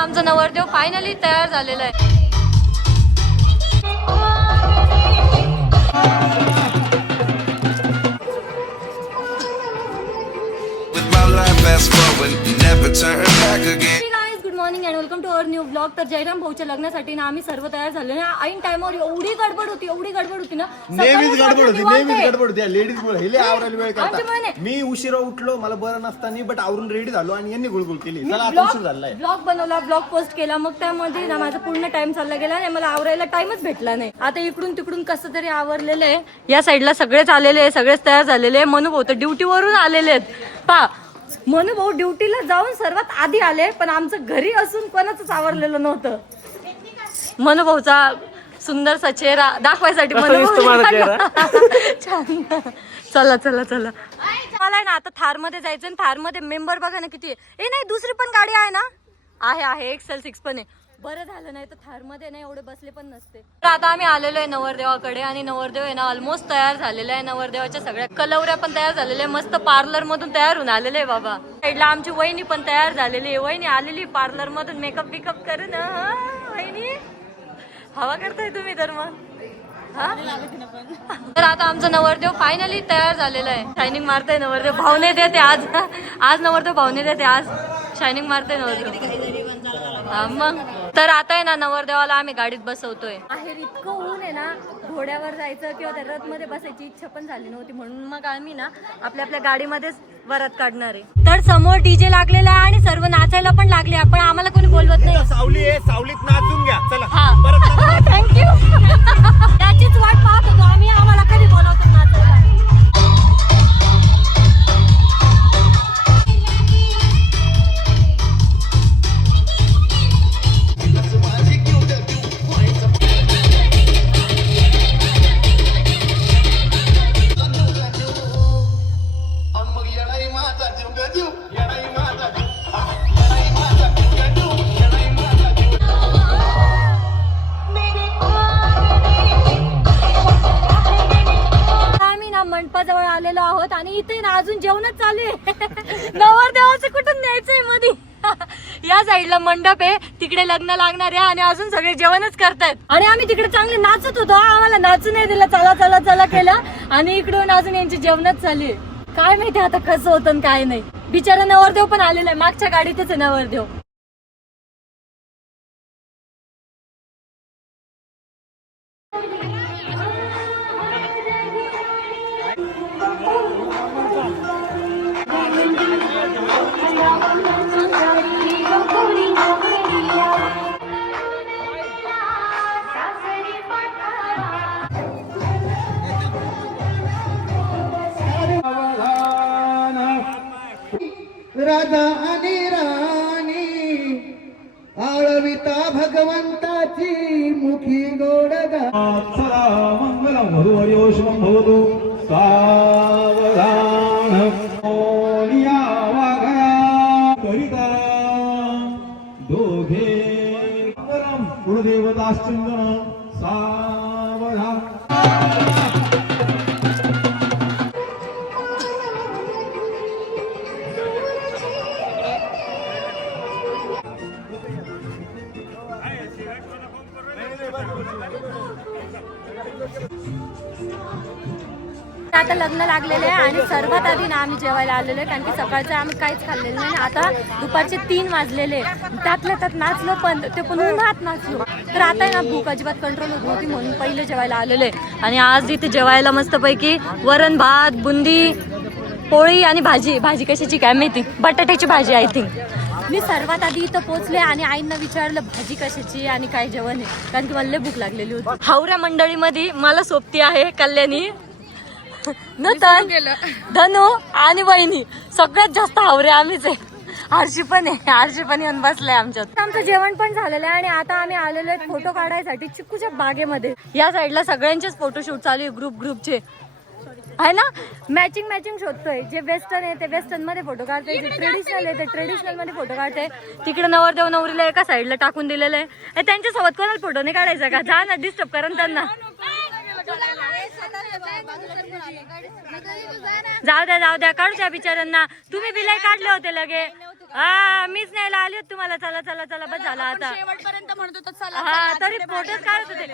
आमचा नवरदेव फायनली तयार झालेला आहे. Good morning and welcome to our new blog. तर जयराम भाऊच्या लग्नासाठी ना आम्ही सर्व तयार झालो. ऐन टाइमवर एवढी गडबड होती ना. नेहमीच गडबड होती लेडीज मुळे आवरायला वेळ करतात. मी उशिरा उठलो, मला बरं नसताना बट आवरून रेडी झालो आणि यांनी गुळगुळ केली. चला आता उशीर झालाय. ब्लॉग बनवला, ब्लॉग पोस्ट केला, मग त्यामध्ये ना माझा पूर्ण टाइम चालला गेला आणि मला आवरायला टाइमच भेटला नाही. आता इकडून तिकडून कसं तरी आवरलेलं आहे. या साईडला सगळेच आलेले आहे, सगळेच तयार झालेले आहे. मनू भाऊ तर ड्युटीवरून आलेले आहेत. पा मनू भाऊ ड्युटीला जाऊन सर्वात आधी आले, पण आमचं घरी असून कोणाच आवरलेलं नव्हतं. मनू भाऊचा सुंदरसा चेहरा दाखवायसाठी मनू छान. चला चला चला. मला ना आता थार मध्ये जायचं आणि थार मध्ये मेंबर बघा ना किती आहे. नाही दुसरी पण गाडी आहे ना. आहे XL6 पण आहे. बरं झालं नाही तर थार मध्ये नाही एवढे बसले पण नसते. तर आता आम्ही आलेलो आहे नवरदेवाकडे आणि नवरदेव आहे ना ऑलमोस्ट तयार झालेला आहे. नवरदेवाच्या सगळ्या कलवऱ्या पण तयार झालेल्या आहे. मस्त पार्लर मधून तयार होऊन आलेले आहे बाबा. साईडला आमची वहिनी पण तयार झालेली आहे. वहिनी आलेली पार्लर मधून मेकअप बिकअप करून. वहिनी हवा करताय तुम्ही तर मग. तर आता आमचा नवरदेव फायनली तयार झालेला आहे. शायनिंग मारताय नवरदेव. भावने देते आज नवरदेव भावने देते. आज शायनिंग मारताय नवरदेव. मग तर आता आहे ना नवरदेवाला आम्ही गाडीत बसवतोय. बाहेर इतकं ऊन आहे ना, घोड्यावर जायचं किंवा त्या रथ मध्ये बसायची इच्छा पण झाली नव्हती. म्हणून मग आम्ही ना आपल्या गाडीमध्येच वरात काढणार आहे. तर समोर डीजे लागलेला आहे आणि सर्व नाचायला पण लागले. आपण आम्हाला कोणी बोलवत नाही. सावली आहे, सावलीत नाचून घ्या. चला थँक्यू. त्याचीच वाट पाहत होतो आम्ही. आम्हाला कधी बोलवतो नाचायला. मंडपाजवळ आलेलो आहोत आणि इथे ना अजून जेवणच चालू आहे. नवरदेवाचं कुठून न्यायचंय मध्ये. या साईडला मंडप आहे, तिकडे लग्न लागणार आहे आणि अजून सगळे जेवणच करतायत. आणि आम्ही तिकडे चांगले नाचत होतो. आम्हाला नाचू नाही दिलं. चला चला चला केलं आणि इकडून अजून यांची जेवणच चालू आहे. काय माहिती आता कसं होतं काय नाही. बिचारा नवरदेव पण आलेला आहे. मागच्या गाडीतच आहे नवरदेव. राधा आणि राणी आळविता भगवंताची मुखी गोडगा. मंगलम वधूवर्यो शुभं भवतु. सावधान ओलिया वाघया करिता दोघे मंगलम गुरुदेवताश्चंदन सावधान. आता लग्न लागलेले आहे आणि सर्वात आधी ना आम्ही जेवायला आलेलो आहे. कारण की सकाळचं आम्ही काहीच खाल्लेलं नाही. आता दुपारचे 3 वाजलेले. त्यातल्या त्यात नाचलो पण ते पण उन्हात नाचलो. तर आता ना भूक अजिबात कंट्रोल होत नव्हती म्हणून पहिले जेवायला आलेले. आणि आज इथे जेवायला मस्तपैकी वरण भात, बुंदी, पोळी आणि भाजी कशाची काय माहिती, बटाट्याची भाजी आय थिंक. मी सर्वात आधी इथं पोहोचले आणि आईंना विचारलं भाजी कशाची आणि काय जेवण आहे. कारण की मला भूक लागलेली होती. हावऱ्या मंडळीमध्ये मला सोबती आहे कल्याणी, नूतन, धनु आणि वहिनी. सगळ्यात जास्त हावरे आम्हीच आहे. आरशी पण येऊन बसलाय आमच्यात. आमचं जेवण पण झालेलं आहे आणि आता आम्ही आलेलो आहे फोटो काढायसाठी चिक्कूच्या बागेमध्ये. या साईडला सगळ्यांचेच फोटोशूट चालू आहे ग्रुपचे आहे ना. मॅचिंग शोधतोय. जे वेस्टर्न आहे ते वेस्टर्न मध्ये फोटो काढते, जे ट्रेडिशनल आहे ते ट्रेडिशनल मध्ये फोटो काढते. तिकडे नवरदेव नवरीला एका साईडला टाकून दिलेलं आहे. त्यांच्यासोबत कोणाला फोटो नाही काढायचा का? जा ना, डिस्टर्ब करा त्यांना. जाऊ द्या काढू द्या बिचाऱ्यांना. तुम्ही बिलाय काढले होते लगे. हा मीच न्यायला आली होती तुम्हाला. चला चला चला बस झाला आता. शेवटपर्यंत म्हणत होतो चला हा तरी फोटोच काढत होते.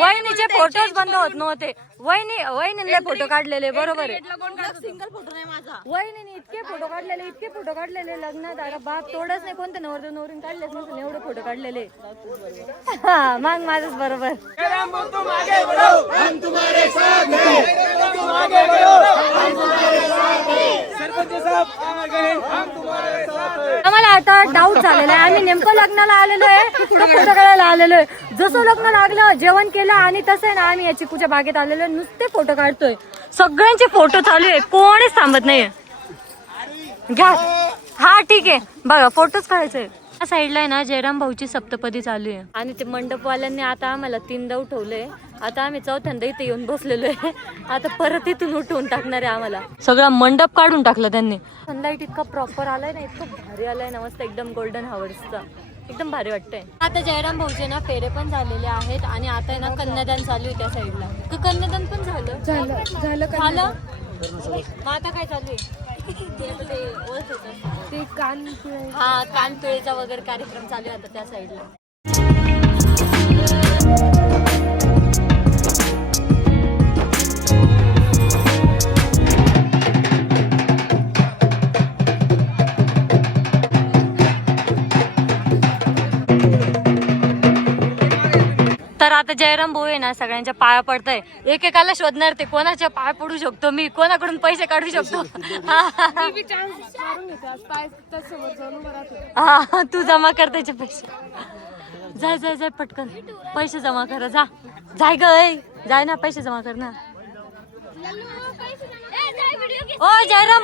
वहिनीचे फोटोच बंद होत नव्हते. वहिनीने फोटो काढलेले बरोबर आहे. सिंगल फोटो नाही माझा. वहिनीने इतके फोटो काढलेले लग्नात. अरे बाप तोडच नाही कोणते नवरदेव नवरीन काढलेच नव्हते एवढे फोटो काढलेले. हा मग माझंच बरोबर. आम्हाला आता डाऊट झालेला आहे. आम्ही नेमकं लग्नाला आलेलो आहे फोटो काढायला आलेलो आहे. जसं लग्न लागलं जेवण केलं आणि तसं आहे ना आम्ही या चिकूच्या बागेत आलेलो आहे. नुसते फोटो काढतोय. सगळ्यांचे फोटो चालू आहे. कोणीच थांबत नाहीये. घ्या हा ठीक आहे बघा फोटोच काढायचे. या साईडला आहे ना जयराम भाऊची सप्तपदी चालू आहे आणि ते मंडपवाल्यांनी आता आम्हाला 3दा उठवलंय. आता आम्ही 4थ्यांदा इथे येऊन बसलेलो आहे. आता परत इथून उठवून टाकणार आहे आम्हाला. सगळा मंडप काढून टाकलं त्यांनी. सनलाईट इतका प्रॉपर आलाय ना, इतकं भारी आलाय ना, मस्त एकदम गोल्डन हावर्सचा एकदम भारी वाटतंय. आता जयराम भाऊचे ना फेरे पण झालेले आहेत आणि आता आहे ना कन्यादान चालू आहे त्या साईडला. कन्यादान पण झालं. मग आता काय चालू आहे? ते कानपिळेचा वगैरे कार्यक्रम चालू आहे आता त्या साईडला. तर आता जयराम भाऊ आहे ना सगळ्यांच्या पाया पडताय. एकेकाला शोधणार ते कोणाच्या पाया पडू शकतो मी, कोणाकडून पैसे काढू शकतो. हा तू जमा कर त्याचे पैसे. जाय पटकन पैसे जमा करा. जाय जाय ना पैसे जमा कर ना. ओ जयराम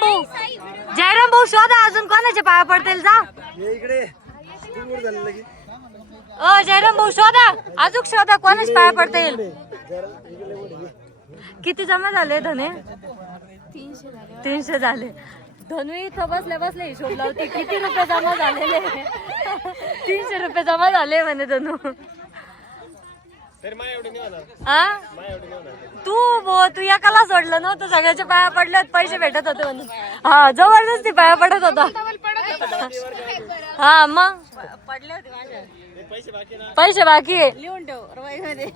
भाऊ शोधा अजून कोणाचे पाया पडतील. जा ओ जयराम भाऊ शोधा कोणाच पाया पडता येईल. किती जमा झाले धने? 300 झाले. धनु इथं बसल्या हिशोब लावते किती रुपये जमा झालेले. 300 रुपये जमा झाले म्हणे धनु. तू एकाला सोडलं नव्हतं, सगळ्याच्या पाया पडल्यात पैसे भेटत होते म्हणून. हा जबरदस्ती पाया पडत होता. हा मग पैसे बाकी आहे. लिहून ठेव रवाईमध्ये.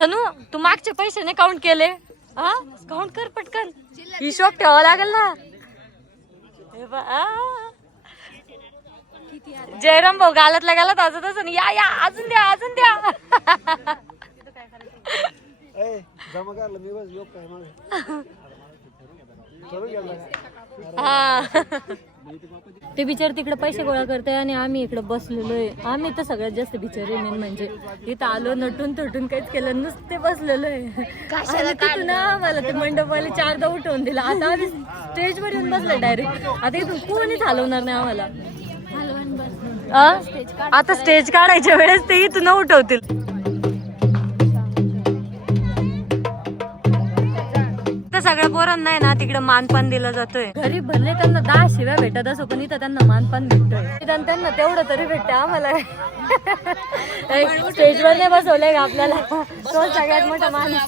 तनु तू मागचे पैसे नाही काउंट केले. हा काउंट कर पटकन. हिशोब ठेवावा लागेल ना. जयराम भाऊ गालातल्या गालात असं तसं या अजून द्या. ते बिचारे तिकडे पैसे गोळा करताय आणि आम्ही इकडे बसलेलो आहे. आम्ही तर सगळ्यात जास्त बिचारे मेन म्हणजे इथं आलो नटून थटून काहीच केलं नुसते बसलेलो आहे. तिथून आम्हाला ते मंडपवाले 4दा उठवून दिला. आता आम्ही स्टेजवर येऊन बसलो डायरेक्ट. आता इथून कोणीच हलवणार नाही आम्हाला. आता स्टेज काढायच्या वेळेस ते इथून उठवतील. सगळ्या पोरांना आहे ना तिकडे मानपान दिला जातोय. घरी भरले त्यांना 10 शिव्या भेटत असो पण इथं त्यांना मानपान भेटतोय. त्यांना तेवढं तरी भेटतं आम्हाला. स्टेजवर नाही बसवलंय का आपल्याला. तो सगळ्यात मोठा मान आहे.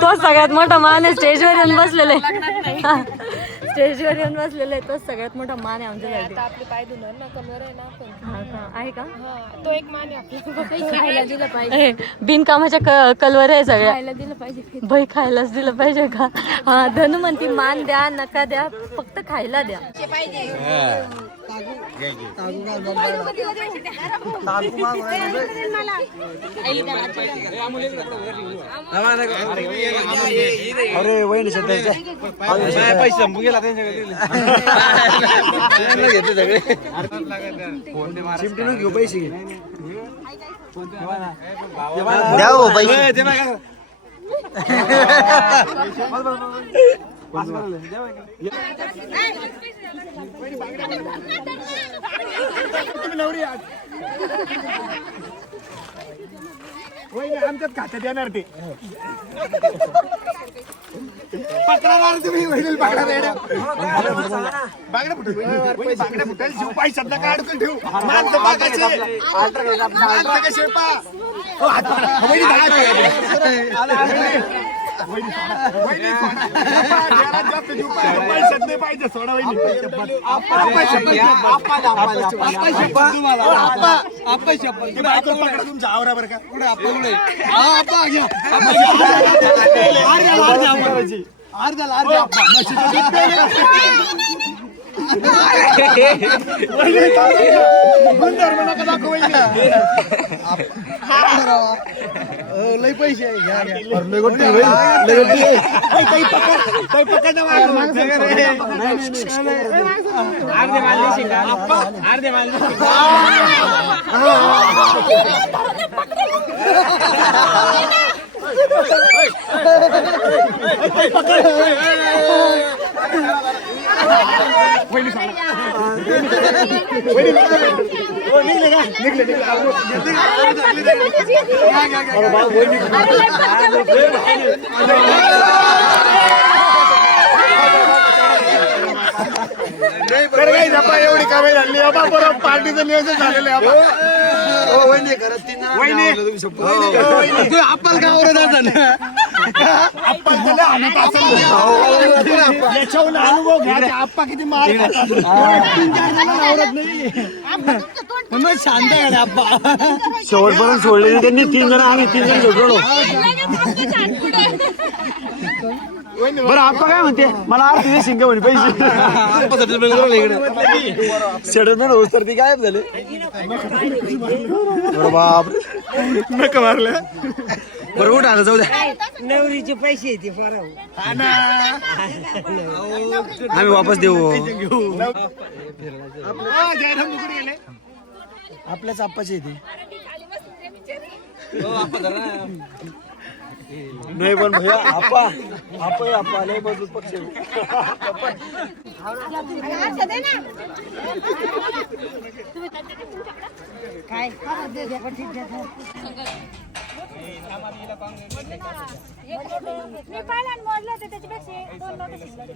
तो सगळ्यात मोठा मान आहे. स्टेजवर येऊन बसलेला आहे. तोच सगळ्यात मोठा मान आहे आमच्यासाठी. आपले पाय धुणार ना, कमर आहे ना आपण. आहे का? तो एक मान आहे आपल्याला. खायला दिलं पाहिजे. बिनकामाच्या कलवर आहे सगळ्या. खायला दिलं पाहिजे. बाई खायलाच दिलं पाहिजे का? हा धनु म्हणती मान द्या नका द्या फक्त खायला द्या. अरे वहिनी सध्या पैसे संपू गेला त्यांच्याकडे घेतले सगळे. चिमटीनं घेऊ पैसे घे. द्या हो पैसे. आमच्यात खात्यात येणार ते पकडणार तुम्ही. बागडा फुटेल शिव पैसा नका अडकून ठेवू. माणसं बघायचे. वहिनी सोडा. याला जास्त जीव पाहिजे. पैशात नाही पाहिजे सोडा वहिनी. ती बायको पकडा तुमच्या आवरा बरं का. लय पैसे एवढी कामे झाली बरोबर पार्टीचं नियोजन झालेलं आहे. याच्याहून अनुभव घ्या. आप्पा किती मार शांत आहे आप्पा. शेवटपर्यंत सोडले त्यांनी 3 जण, आम्ही 3 जण झोपलो. बरं आप्पा काय म्हणते, मला अर्थ शिंग म्हणे पैसे सेटलमेंट होस तर ती गायब झाले. बरं बाप नका मारलं. बरं उठ आलं, जाऊ द्या. नवरीचे पैसे येते आम्ही वापस देऊ. आपल्याच आप्पाचे येते. नाही पण भैया आप्पा आप्पा लय मजबूत पक्ष काय मी पाहिला आणि मोडलं होतं त्याच्यापेक्षा 2 नोट शिकले.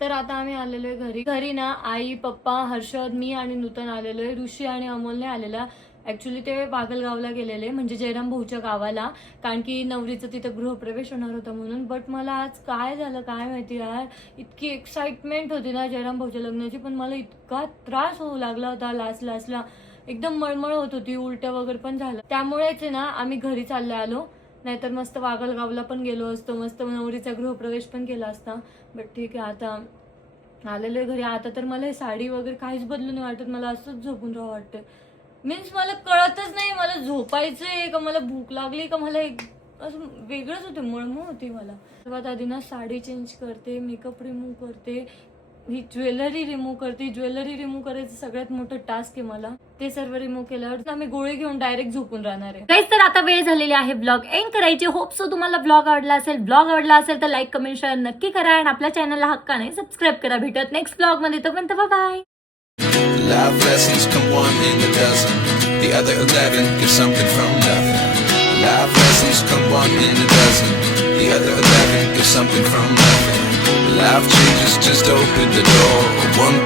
तर आता आम्ही आलेलो आहे घरी ना. आई, पप्पा, हर्षद, मी आणि नूतन आलेलो आहे. ऋषी आणि अमोलने आलेला. ऍक्च्युली ते बागलगावला गेलेले, म्हणजे जयराम भाऊच्या गावाला, कारण की नवरीचं तिथं गृहप्रवेश होणार होता म्हणून. बट मला आज काय झालं काय माहिती यार, इतकी एक्साइटमेंट होती ना जयराम भाऊच्या लग्नाची, पण मला इतका त्रास होऊ लागला होता लास्टला. एकदम मळमळ होत होती, उलट्या वगैरे पण झालं. त्यामुळेच ना आम्ही घरी चालले आलो, नाहीतर मस्त बागलगावला पण गेलो असतो, मस्त नवरीचा गृहप्रवेश पण केला असता. बट ठीक आहे, आता आलेलो आहे घरी. आता तर मला साडी वगैरे काहीच बदलू नाही वाटत, मला असंच झोपून राहावं वाटतं. मीन्स मला कळतच नाही मला झोपायचंय का मला भूक लागली का, मला असं वेगळंच होते, मळमळ होती मला. सर्वात आधी ना साडी चेंज करते, मेकअप रिमूव्ह करते, ही ज्वेलरी रिमूव्ह करते. ज्वेलरी रिमूव्ह करायचं सगळ्यात मोठं टास्क आहे मला. ते सर्व रिमूव्ह केल्यावर आम्ही गोळी घेऊन डायरेक्ट झोपून राहणार आहे. गाईस, तर आता वेळ झालेली आहे ब्लॉग एंड करायची. होप सो तुम्हाला ब्लॉग आवडला असेल. ब्लॉग आवडला असेल तर लाईक, कमेंट, शेअर नक्की करा आणि आपल्या चॅनलला हक्काने सबस्क्राईब करा. भेटत नेक्स्ट ब्लॉग मध्ये. तोपर्यंत bye. Life lessons come 1 in a dozen. The other 11 get something from nothing. Life lessons come 1 in a dozen. The other 11 get something from nothing. Life changes, just open the door. One thing